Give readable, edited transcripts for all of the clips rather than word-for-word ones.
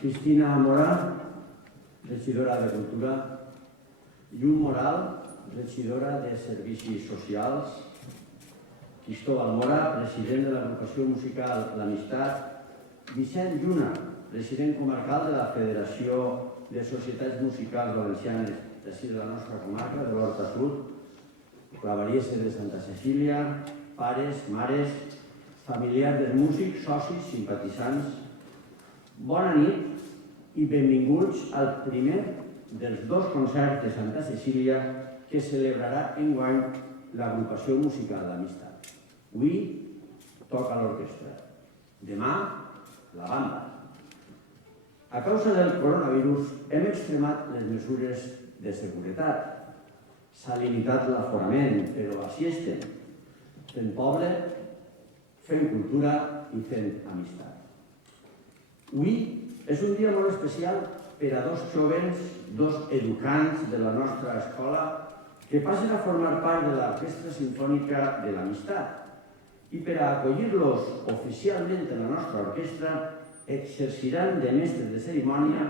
Cristina Mora, regidora de Cultura, Llum Moral, regidora de Servicis Socials, Cristóbal Mora, president de l'Agrupació Musical L'Amistat, Vicent Lluna, president comarcal de la Federació de Societats Musicals Valencianes d'ací de la nostra comarca, de l'Horta Sud, Clavariese de Santa Cecília, pares, mares, familiars dels músics, socis, simpatitzants. Bona nit i benvinguts al primer dels dos concerts de Santa Cecília que celebrarà enguany l'Agrupació Musical L'Amistat. Avui toca l'orquestra, demà la banda. A causa del coronavirus hem extremat les mesures de seguretat. S'ha limitat l'aforament, però així estem, fent poble, fent cultura i fent amistat. Avui és un dia molt especial per a dos jóvens, dos educants de la nostra escola que passen a formar part de l'Orquestra Simfònica de l'Amistat i per a acollir-los oficialment en la nostra orquestra exerciran de mestres de cerimònia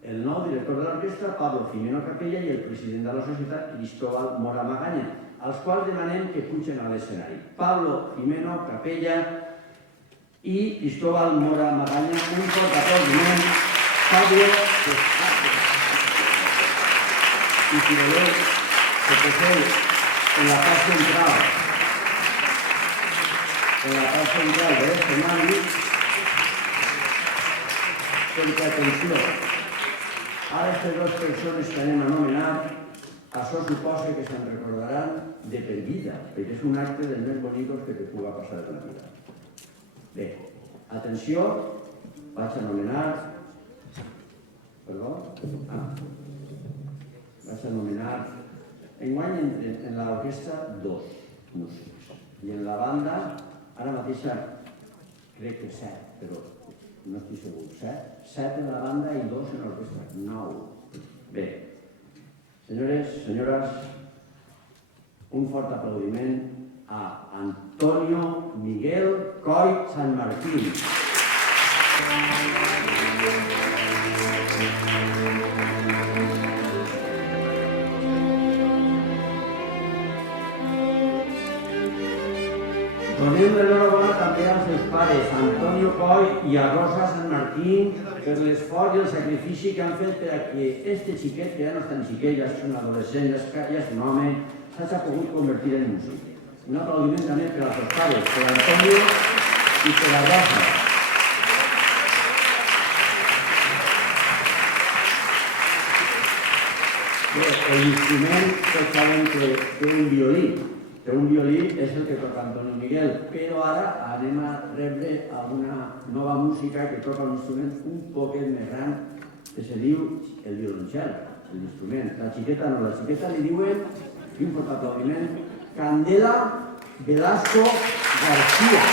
el nou director de l'orquestra, Pablo Jimeno Capella, i el president de la societat, Cristóbal Mora Magaña, als quals demanem que pugen a l'escenari. Pablo Jimeno Capella i Cristóbal Mora Magaña, un fort aplaudiment. Pablo, i si voleu, que poseu en la part central, de l'escenari, perquè, atenció, ara aquestes dues persones que anem a anomenar, això suposa que se'n recordaran de per vida, perquè és un acte dels més bonics que te puga passar en la vida. Bé, atenció, vaig anomenar... Perdó? Vaig anomenar... Enguany en l'orquestra dos músics. I en la banda, ara mateixa, crec que 7, però no estic segur. 7 en la banda i 2 en l'orquestra. 9. Bé, senyores, senyores, un fort aplaudiment a Antonio Miguel Coll San Martín. Donem l'enhorabona també als seus pares, Antonio Coll i a Rosa San Martín, per l'esforç i el sacrifici que han fet per a que este xiquet, que ja no és tan xiquet, ja és un adolescent, ja és un home, s'ha pogut convertir en músic. Un aplaudiment també per als seus pares, per a Antonio i per a Rosa. Bé, l'instrument, tots sabem que té un violí. Té un violí, és el que toca Antonio Miguel, però ara anem a rebre alguna nova música que toca un instrument un poquet més gran, que se diu el violoncel, l'instrument. La xiqueta no, la xiqueta li diuen, i un fort aplaudiment, Candela Velasco García.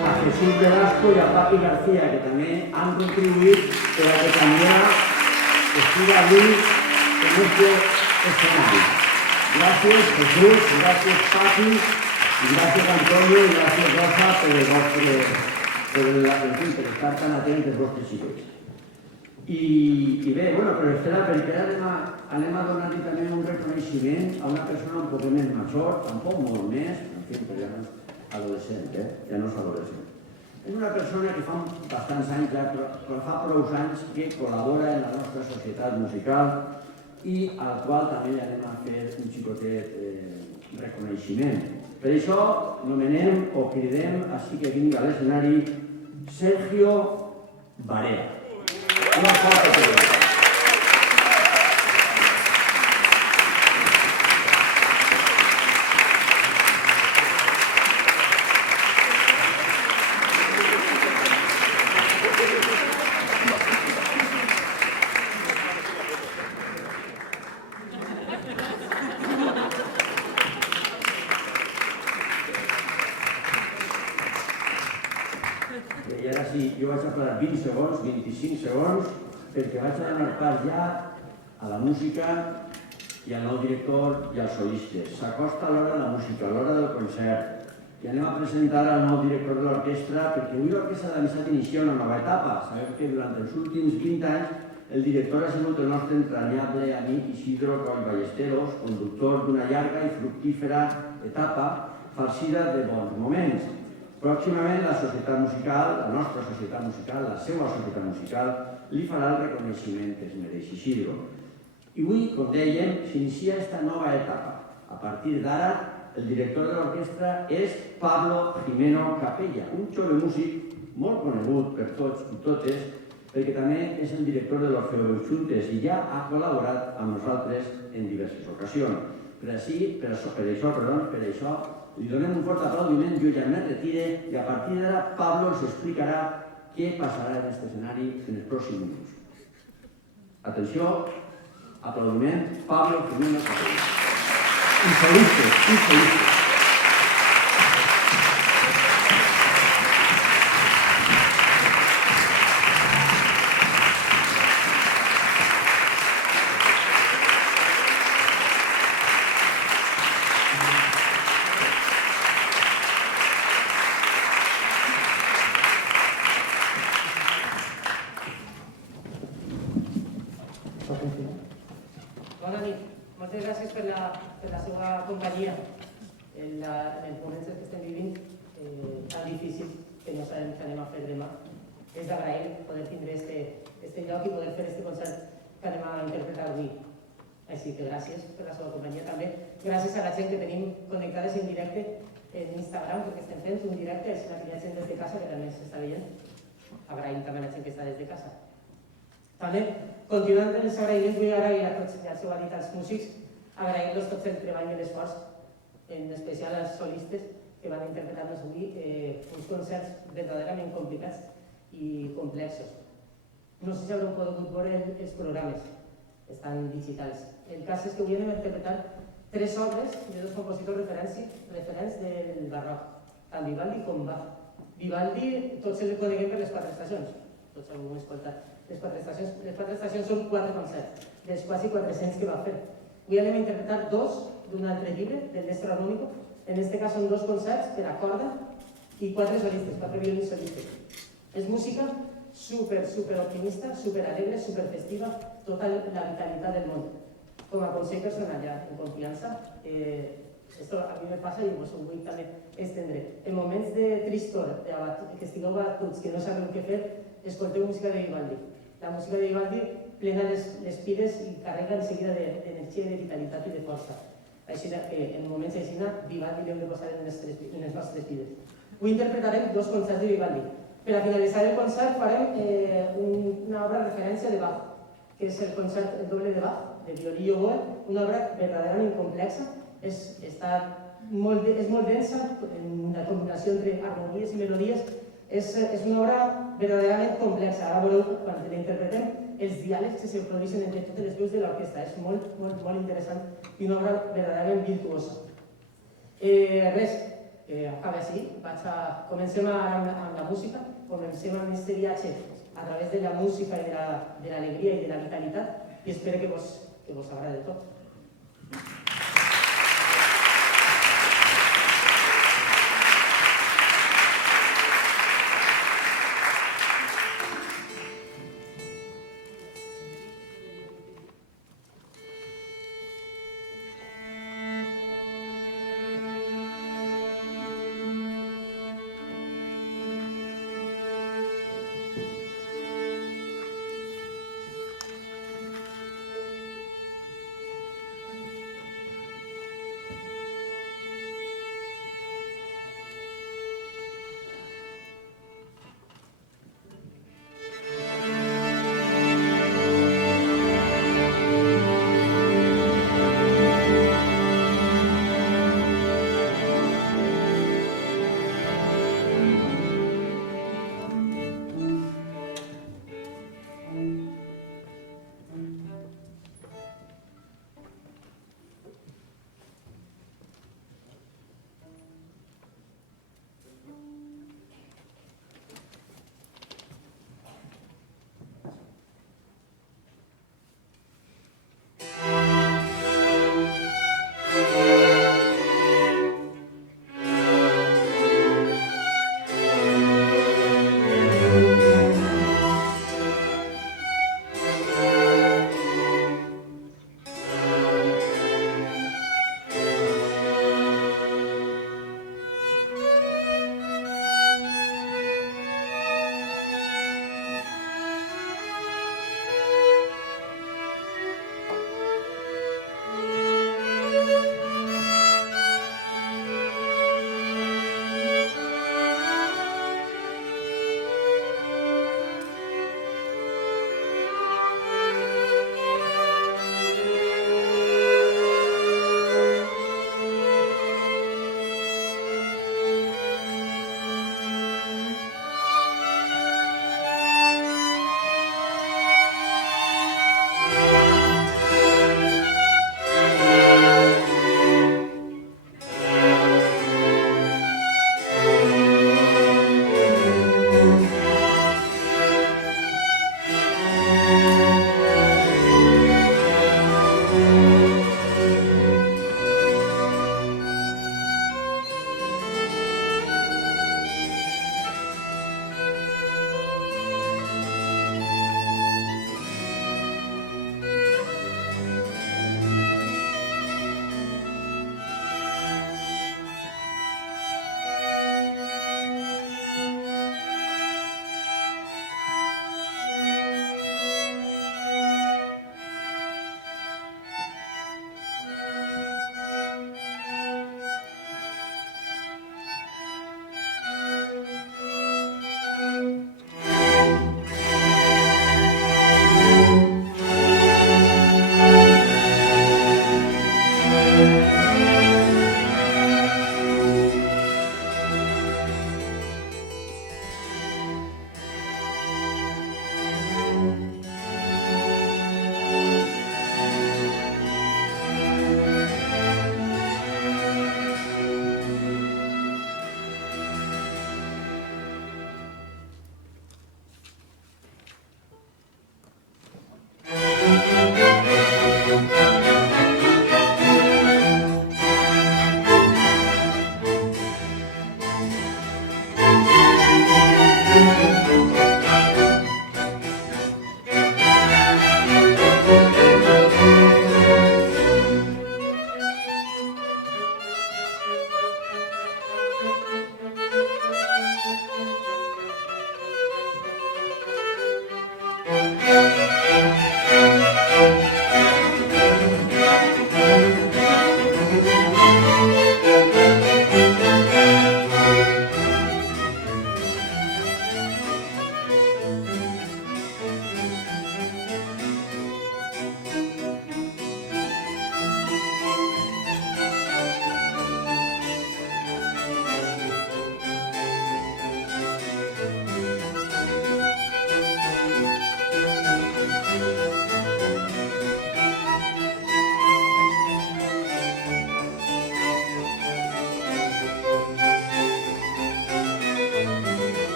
A Jesús Velasco i a Papi García, que també han contribuït per a que també estigui avui en este escenari. Gràcies, Jesús, gràcies, Papi, gràcies, Antonio, i gràcies, Rosa, per estar tan atents als vostres xiquets. I bé, però espera, perquè ara anem a donar-li també un reconeixement a una persona un poc més major, tampoc molt més, en fi, però ja no és adolescent, ja no és adolescent. És una persona que fa bastants anys, però fa prou anys que col·labora en la nostra societat musical i al qual també li anem a fer un xicotet reconeixement. Per això nomenem o cridem, així que vingui a l'escenari, Sergio Barea. Una forta aplaudiment. així, jo vaig a parlar 20 segons, 25 segons, perquè vaig a donar pas ja a la música i al nou director i als solistes. S'acosta l'hora de la música, l'hora del concert, i anem a presentar al nou director de l'orquestra, perquè avui l'orquestra de l'Amistat inicia una nova etapa. Sabeu que durant els últims 20 anys el director ha sigut el nostre entranyable amic Isidro Coll Ballesteros, conductor d'una llarga i fructífera etapa farcida de bons moments. Pròximament la societat musical, la nostra societat musical, la seva societat musical, li farà el reconeixement que es mereix Isidro. I avui, com dèiem, s'inicia aquesta nova etapa. A partir d'ara, el director de l'orquestra és Pablo Jimeno Capella, un jove músic molt conegut per tots i totes, perquè també és el director de l'Orfeo dels Xuntes i ja ha col·laborat amb nosaltres en diverses ocasions. Per això, li donem un fort aplaudiment, jo ja me retire i a partir d'ara Pablo ens explicarà què passarà en aquest escenari en els pròxims minuts. Atenció, aplaudiment, Pablo Jimeno Capella. Insolito. Bona nit. Moltes gràcies per la seva companyia en els moments que estem vivint tan difícils que no sabem què anem a fer demà. És d'agrair poder tindre este lloc i poder fer este concert que anem a interpretar avui. Així que gràcies per la seva companyia també. Gràcies a la gent que tenim connectades en directe en Instagram, perquè estem fent un directe, és la que hi ha gent des de casa que també s'està veient. Agraïm també a la gent que està des de casa. També, continuant els agraïments, vull agrair a tots, ja s'ho ha dit als músics, agrair-los tots el treball i l'esforç, en especial als solistes que van interpretar-nos avui uns concerts verdaderament complicats i complexos. No sé si haureu pogut veure els programes, estan digitals. El cas és que avui anem a interpretar 3 obres de 2 compositors referents del barroc, tant Vivaldi com Bach. Vivaldi, tots el coneguem per les 4 estacions, tots ho hem escoltat. Les 4 estacions són 4 concerts, dels quasi 400 que va fer. Avui anem a interpretar 2 d'un altre llibre, del Néstor Armónico. En aquest cas són 2 concerts per a corda i 4 solistes, 4 violins solistes. És música super optimista, super alegre, super festiva, tota la vitalitat del món. Com a consell personal, ja, en confiança, esto a mi me passa i vos ho vull també estendre. En moments de tristor, que estigueu abatuts, que no sabeu què fer, escolteu música de Vivaldi. La música de Vivaldi plena les piles i carrega en seguida d'energia, de vitalitat i de força. Així que en moments així, Vivaldi l'heu de posar en les nostres vides. Avui interpretarem 2 concerts de Vivaldi. Per a finalitzar el concert farem una obra de referència de Bach, que és el concert doble de Bach, de violí i oboe, una obra verdaderament complexa, és molt densa, en una combinació entre harmonies i melodies. És una obra verdaderament complexa. Ara veureu, quan l'interpretem, els diàlegs que se produeixen entre totes les veus de l'orquestra. És molt interessant i una obra verdaderament virtuosa. Res, acaba així. Comencem ara amb la música, comencem amb aquest viatge a través de la música i de l'alegria i de la vitalitat i espero que vos agradi tot.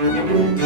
Thank you.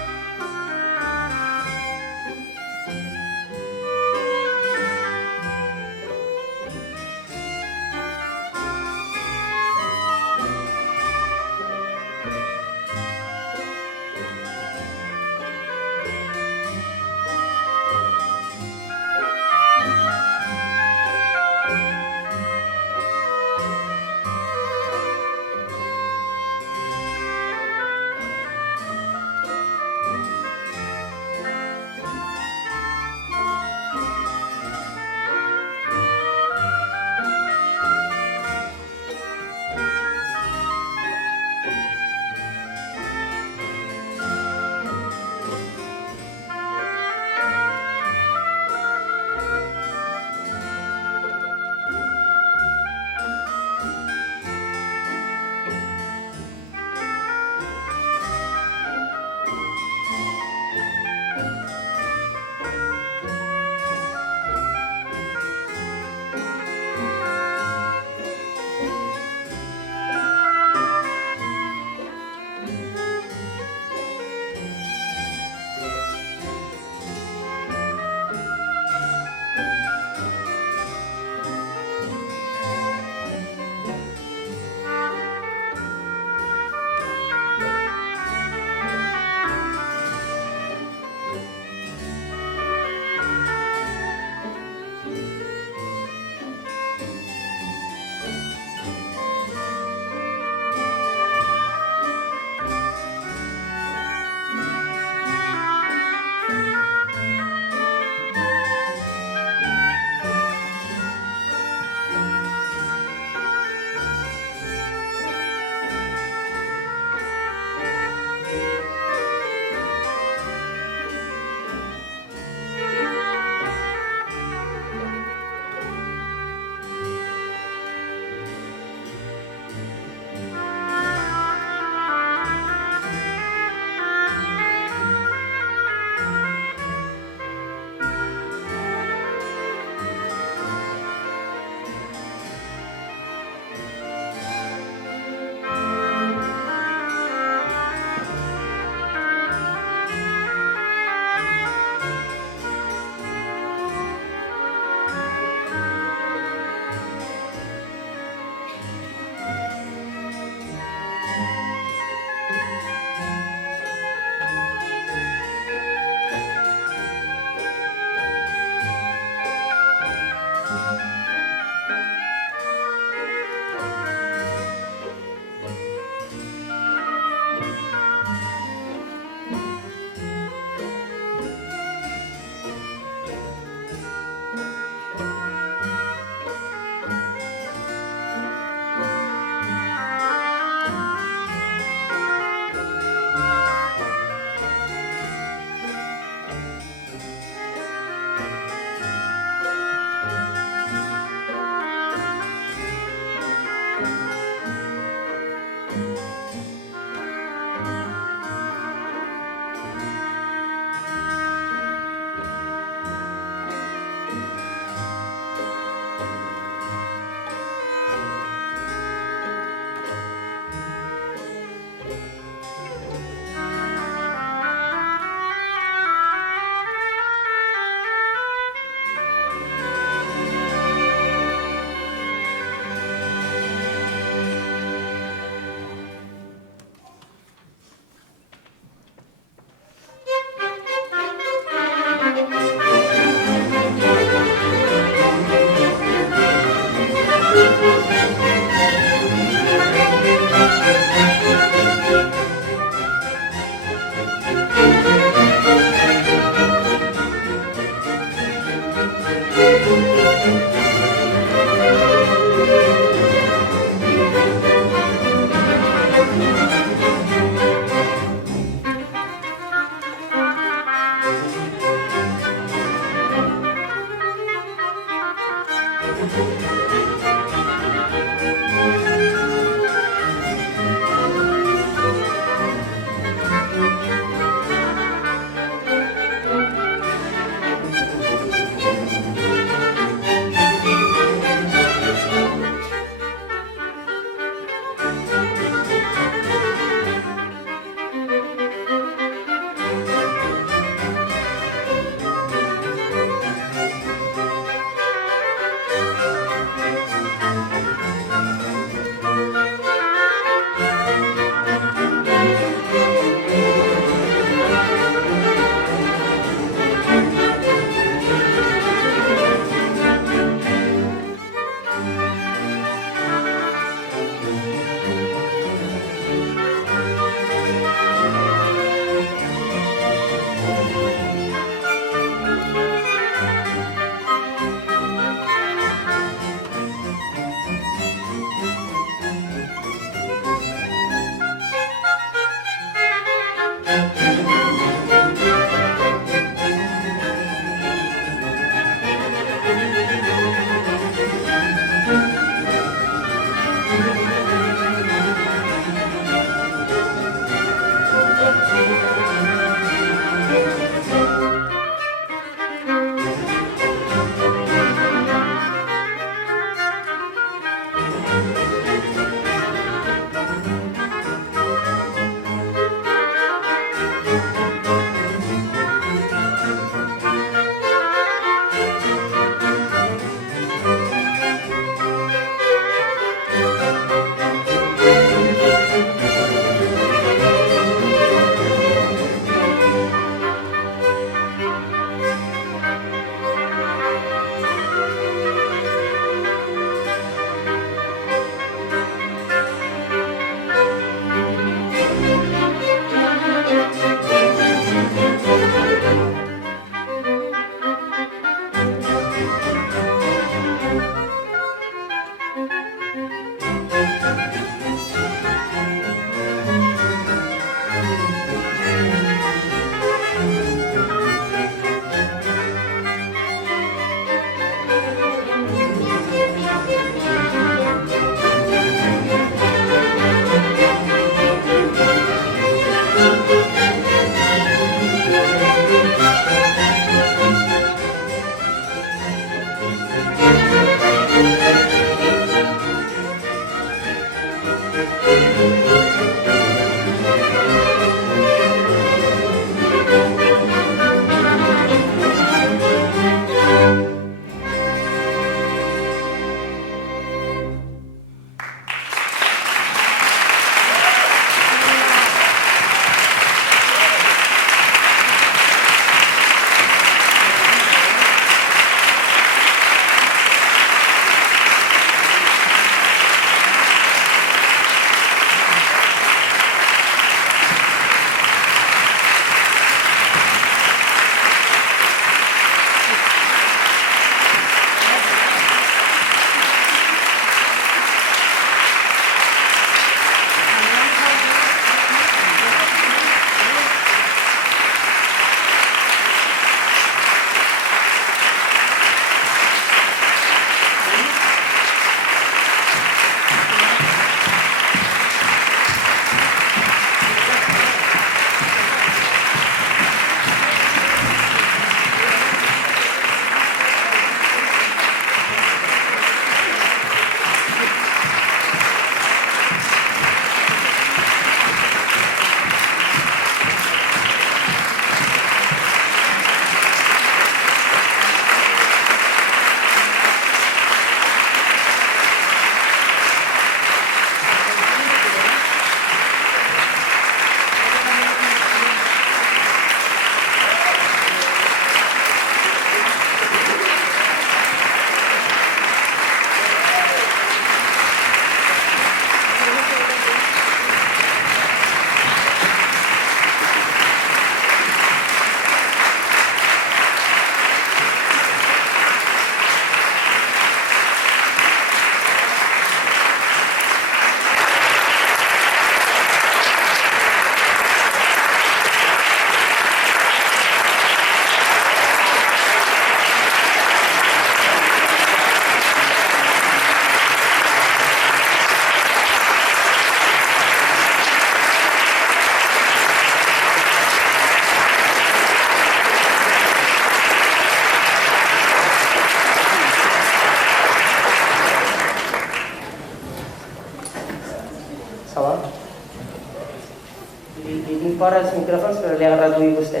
Li tinc fora els micròfons, però li ha agarrat l'ull vostè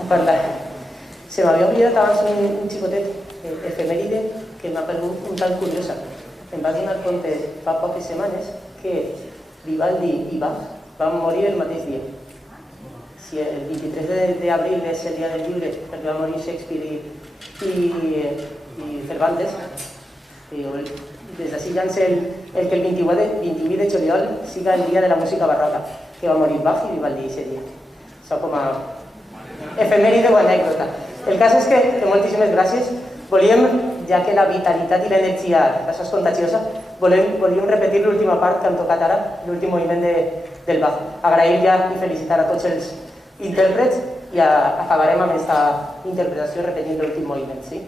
a parlar. Se m'havia oblidat abans un xicotet efemèride que m'ha perdut un tal curiosa. Em va donar compte fa poques setmanes que Vivaldi i Bach van morir el mateix dia. Si el 23 d'abril és el dia del llibre, perquè va morir Shakespeare i Cervantes, des d'ací llança el que el 28 de juliol siga el dia de la música barroca, que va morir Bach i Vivaldi aquest dia. Això com a efemèride o anècdota. El cas és que moltíssimes gràcies. Volíem, ja que la vitalitat i l'energia, això és contagiosa, volíem repetir l'última part que hem tocat ara, l'últim moviment del Bach. Agrair ja i felicitar a tots els intèrprets i acabarem amb aquesta interpretació repetint l'últim moviment, sí?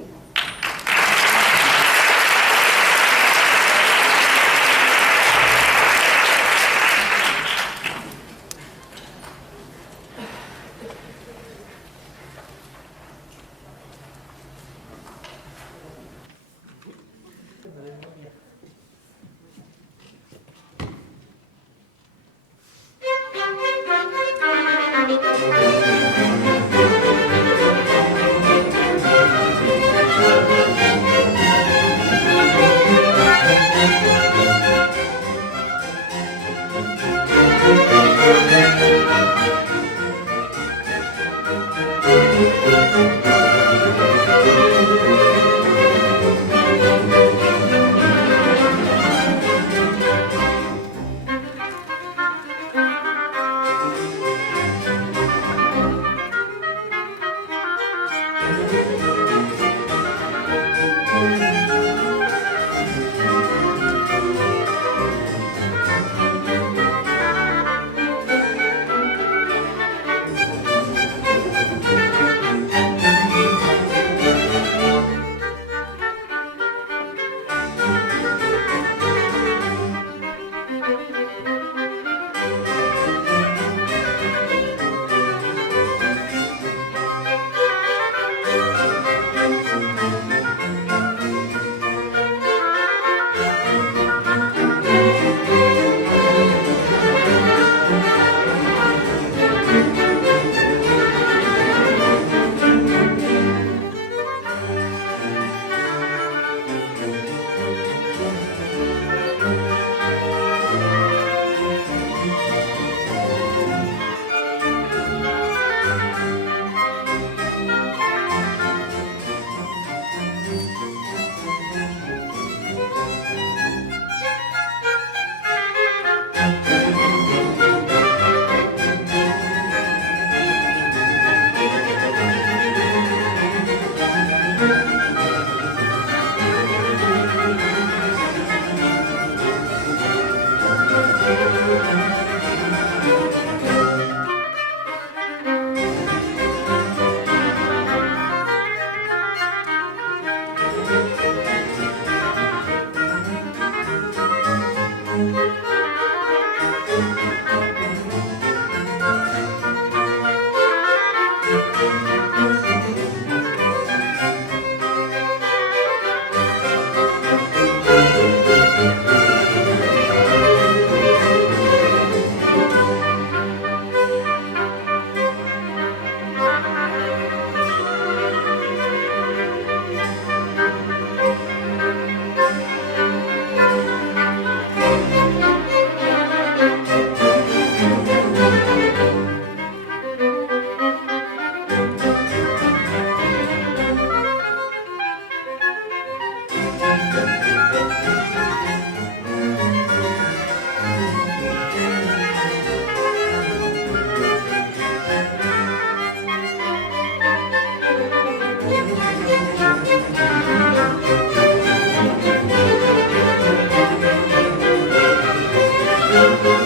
Gràcies.